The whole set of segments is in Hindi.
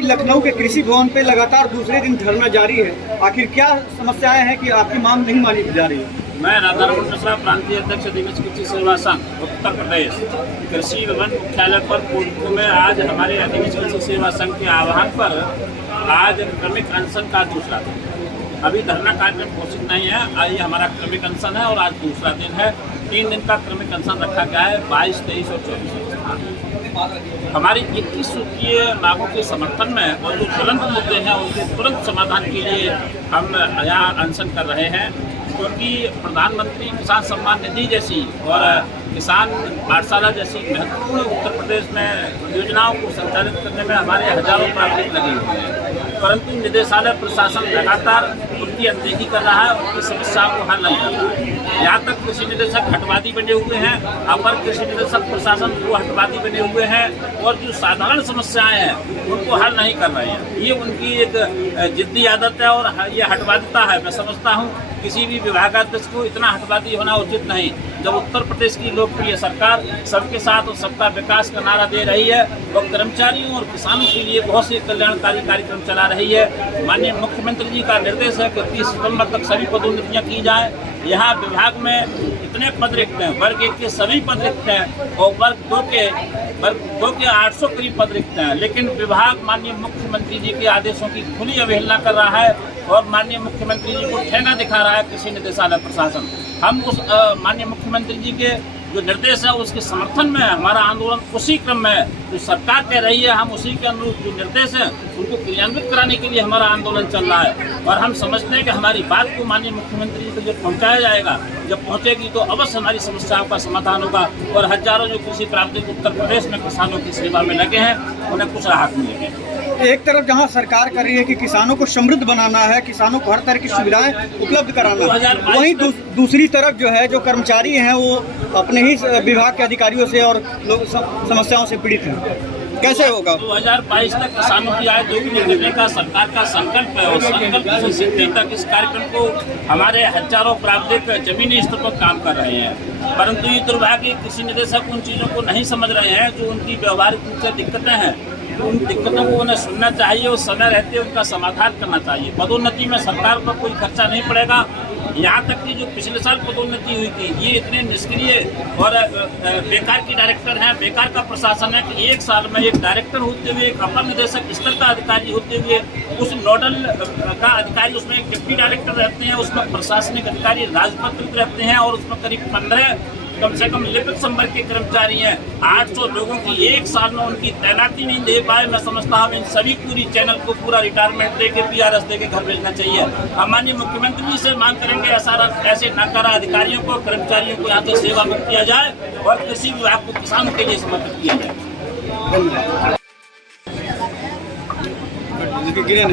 कि लखनऊ के कृषि भवन पे लगातार दूसरे दिन धरना जारी है, आखिर क्या समस्याएं हैं कि आपकी मांग नहीं मानी जा रही है? मैं राधारमण मिश्रा, प्रांतीय अध्यक्ष अधिवक्ष कृषि सेवा संघ उत्तर प्रदेश, कृषि भवन मुख्यालय पर कोटपुर में आज हमारे अधिवक्ष कृषि सेवा संघ के आह्वान पर आज क्रमिक अनशन का दूसरा दिन। अभी धरना कार्यक्रम घोषित नहीं है, आज हमारा क्रमिक अनशन है और आज दूसरा दिन है। 3 दिन का क्रमिक अनशन रखा गया है, 22, 23 और 24। हमारी 21 सूत्रीय मांगों के समर्थन में और जो ज्वलंत मुद्दे हैं उनके तुरंत समाधान के लिए हम यहाँ अनशन कर रहे हैं, क्योंकि प्रधानमंत्री किसान सम्मान निधि जैसी और किसान पाठशाला जैसी महत्वपूर्ण उत्तर प्रदेश में योजनाओं को संचालित करने में हमारे हजारों प्रावधान लगे हुए हैं, परंतु निदेशालय प्रशासन लगातार उनकी अनदेखी कर रहा है, उनकी समस्याओं को हल नहीं कर रहा है। यहाँ तक कृषि निदेशक हटवादी बने हुए हैं, अपर कृषि निदेशक प्रशासन वो हटवादी बने हुए हैं और जो साधारण समस्याएं हैं उनको हल नहीं कर रहे हैं। ये उनकी एक जिद्दी आदत है और ये हटवादिता है। मैं समझता हूँ किसी भी विभागाध्यक्ष को इतना हटवादी होना उचित नहीं। जब उत्तर प्रदेश की लोकप्रिय सरकार सबके साथ और सबका विकास का नारा दे रही है और कर्मचारियों और किसानों के लिए बहुत से कल्याणकारी कार्यक्रम चला रही है, माननीय मुख्यमंत्री जी का निर्देश है कि 30 सितंबर तक सभी पदोन्नतियां की जाए। यहाँ विभाग में इतने पद रिक्त हैं, वर्ग 1 के सभी पद रिक्त हैं और वर्ग 2 के 800 करीब पद रिक्त हैं, लेकिन विभाग माननीय मुख्यमंत्री जी के आदेशों की खुली अवहेलना कर रहा है और माननीय मुख्यमंत्री जी को ठेंगा दिखा रहा है कृषि निदेशालय प्रशासन। हम उस माननीय मुख्यमंत्री जी के जो निर्देश है उसके समर्थन में हमारा आंदोलन उसी क्रम में जो सरकार कह रही है, हम उसी के अनुरूप जो निर्देश हैं उनको क्रियान्वित कराने के लिए हमारा आंदोलन चल रहा है। और हम समझते हैं कि हमारी बात को माननीय मुख्यमंत्री जी को जब पहुंचाया जाएगा, जब पहुंचेगी तो अवश्य हमारी समस्याओं का समाधान होगा और हजारों जो कृषि प्रावधानिक उत्तर प्रदेश में किसानों की सेवा में लगे हैं उन्हें कुछ राहत मिलेगी। एक तरफ जहां सरकार कर रही है कि किसानों को समृद्ध बनाना है, किसानों को हर तरह की सुविधाएं उपलब्ध कराना है, वहीं दूसरी तरफ जो है जो कर्मचारी हैं वो अपने ही विभाग के अधिकारियों से और लोग समस्याओं से पीड़ित हैं। कैसे होगा? 2022 तक किसानों की आय दोगुनी करने का सरकार का संकल्प है और संकल्प से सिद्धि तक इस कार्यक्रम को हमारे हजारों प्रावधानिक जमीनी स्तर पर काम कर रहे हैं, परंतु ये दुर्भाग्य कृषि निदेशक उन चीज़ों को नहीं समझ रहे हैं जो उनकी व्यवहारिक रूप से दिक्कतें हैं। उन दिक्कतों को उन्हें सुनना चाहिए और समय रहते उनका समाधान करना चाहिए। पदोन्नति में सरकार पर कोई खर्चा नहीं पड़ेगा। यहाँ तक कि जो पिछले साल पदोन्नति हुई थी ये इतने निष्क्रिय और बेकार की डायरेक्टर हैं, बेकार का प्रशासन है कि 1 साल में एक डायरेक्टर होते हुए, एक अपर निदेशक स्तर का अधिकारी होते हुए, उस नोडल का अधिकारी उसमें एक डिप्टी डायरेक्टर रहते हैं, उसमें प्रशासनिक अधिकारी राजपत्रित रहते हैं और उसमें करीब 15 कम से कम लिपिक संवर्ग के कर्मचारी हैं। 800 लोगों की 1 साल में उनकी तैनाती नहीं दे पाए। मैं समझता हूँ इन सभी पूरी चैनल को पूरा रिटायरमेंट दे के PRS दे के घर भेजना चाहिए। हम माननीय मुख्यमंत्री जी से मांग करेंगे ऐसे नाकारा अधिकारियों को, कर्मचारियों को यहाँ से सेवा मुक्त किया जाए और कृषि विभाग को किसानों के लिए समर्पित किया जाए।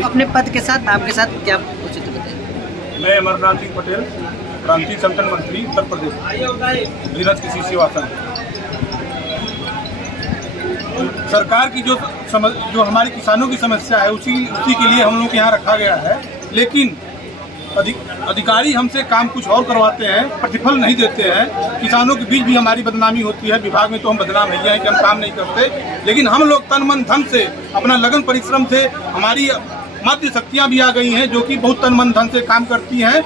अपने पद के साथ नाम के साथ क्या उचित बताइए? मैं अमरनाथ सिंह पटेल, प्रांतीय संगठन मंत्री उत्तर प्रदेश, अधिवक्ष कृषि सेवा संघ। सरकार की जो हमारी किसानों की समस्या है उसी के लिए हम लोग यहाँ रखा गया है, लेकिन अधिकारी हमसे काम कुछ और करवाते हैं, प्रतिफल नहीं देते हैं। किसानों के बीच भी हमारी बदनामी होती है। विभाग में तो हम बदनाम नहीं हैं कि हम काम नहीं करते, लेकिन हम लोग तन मन धन से, अपना लगन परिश्रम से, हमारी मातृ शक्तियाँ भी आ गई हैं जो कि बहुत तन मन धन से काम करती हैं।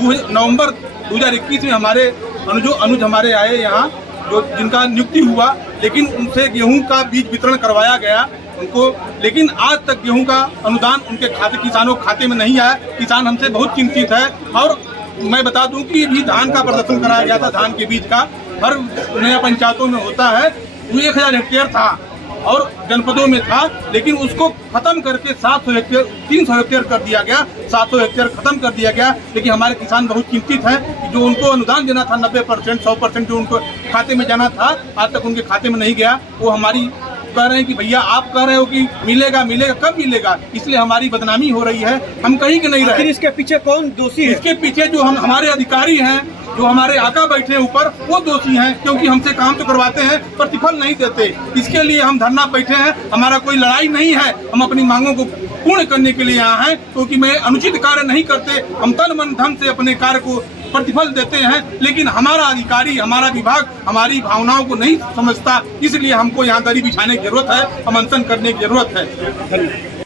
नवंबर 2021 में हमारे अनुज हमारे आए यहाँ, जो जिनका नियुक्ति हुआ, लेकिन उनसे गेहूं का बीज वितरण करवाया गया उनको, लेकिन आज तक गेहूं का अनुदान उनके किसानों के खाते में नहीं आया। किसान हमसे बहुत चिंतित है। और मैं बता दूं कि भी धान का प्रदर्शन कराया गया था, धान के बीज का हर नया पंचायतों में होता है, वो 1000 हेक्टेयर था और जनपदों में था, लेकिन उसको खत्म करके 700 हेक्टेयर 300 हेक्टेयर कर दिया गया, 700 हेक्टेयर खत्म कर दिया गया। लेकिन हमारे किसान बहुत चिंतित हैं कि जो उनको अनुदान देना था 90%, 100% जो उनको खाते में जाना था, आज तक उनके खाते में नहीं गया। वो हमारी कह रहे हैं कि भैया आप कह रहे हो कि मिलेगा, कब मिलेगा? इसलिए हमारी बदनामी हो रही है। हम कहीं के नहीं रहे। इसके पीछे कौन दोषी है? इसके पीछे जो हमारे अधिकारी हैं, जो हमारे आका बैठे हैं ऊपर, वो दोषी हैं, क्योंकि हमसे काम तो करवाते हैं, प्रतिफल नहीं देते। इसके लिए हम धरना बैठे हैं। हमारा कोई लड़ाई नहीं है, हम अपनी मांगों को पूर्ण करने के लिए यहाँ हैं, क्योंकि मैं अनुचित कार्य नहीं करते। हम तन मन धन से अपने कार्य को प्रतिफल देते हैं, लेकिन हमारा अधिकारी, हमारा विभाग हमारी भावनाओं को नहीं समझता। इसलिए हमको यहाँ दरी बिछाने की जरूरत है, हम अनशन करने की जरूरत है।